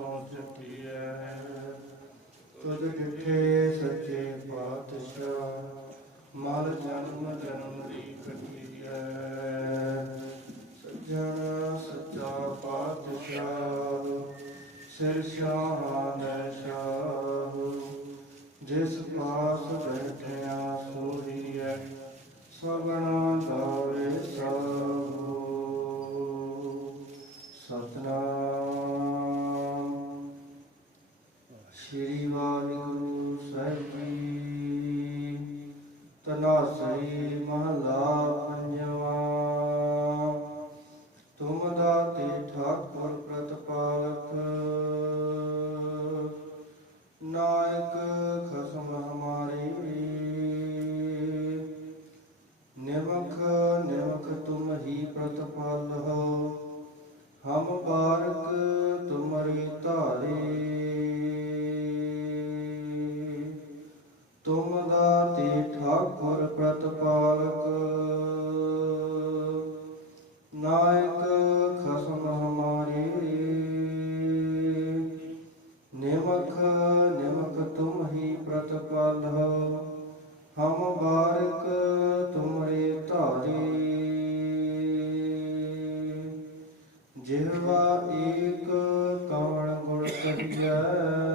ਸੋ ਚੁਕੀਐ ਤੁਧ ਡਿਠੇ ਸੱਚੇ ਪਾਤਸ਼ਾਹ ਮਲ ਜਨਮ ਜਨਮ ਦੀ ਕਟੀਐ ਸੱਜਣ ਸੱਚਾ ਪਾਤਸ਼ਾਹ ਸਿਰ ਸ਼ਾਹਾਂ ਸ਼ਾਹ ਜਿਸ ਪਾਸ ਬੈਠਿਆ ਸੋਹੀਐ ਸਗਣਾ ਸ਼੍ਰੀ ਵਾਹਿਗੁਰੂ ਸਾਹਿਬ ਜੀ। ਤਨਾਸਈ ਮਹਲਾ ਪੰਜਵਾ। ਤੁਮ ਦਾਤੇ ਠਾਕੁਰ ਪ੍ਰਤਪਾਲਕ। ਨਾਇਕ ਖਸਮ ਹਮਾਰੇ ਨਿਮਖ ਨਿਮਖ ਤੁਮ ਹੀ ਪ੍ਰਤਪਾਲ ਹੋ। ਹਮ ਬਾਰਕ ਤੁਮ ਦਾਤੇ ਠਾਕੁਰ ਪ੍ਰਤਪਾਲਕ। ਨਾਇਕ ਖਸਮ ਹਮਾਰੇ। ਨਿਮਖ ਨਿਮਖ ਤੁਮ ਹੀ ਪ੍ਰਤਪਾਲ। ਹੋ ਹਮ ਬਾਰਕ ਤੁਮਰੇ ਧਾਰੇ। ਜਿਹਵਾ ਏਕ ਕਵਣ ਗੁਣ ਕਹੀਐ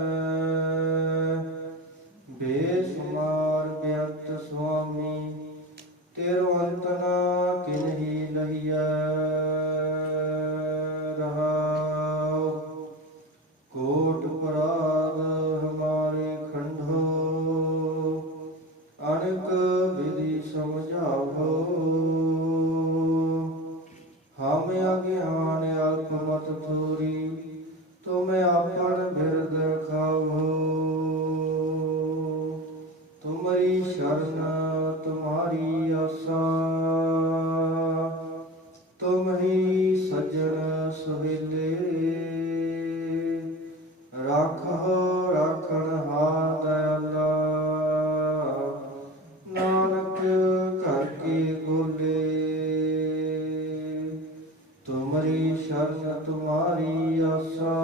ਹਮ ਅਗਿਆਨ ਅਲਪ ਮਤ ਥੋਰੀ ਤੁਮ ਆਪਨ ਬਿਰਦ ਖਾਵੋ ਤੁਮਰੀ ਸ਼ਰਨ, ਤੁਮਾਰੀ ਆਸਾ ਤੁਮ ਹੀ ਸਜਣ ਸੁਹੇਲੇ ਰਾਖੋ हमारी शरण तुम्हारी आशा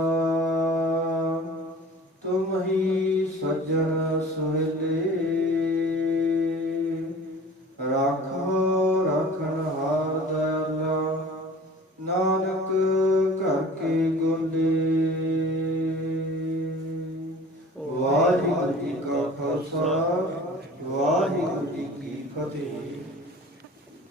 तुम ही सज्जन सुहले राखो रखन हार दयाला नानक करके गोले वाहिगुरु जी का खालसा ਵਾਹਿਗੁਰੂ ਜੀ ਕੀ ਫਤਿਹ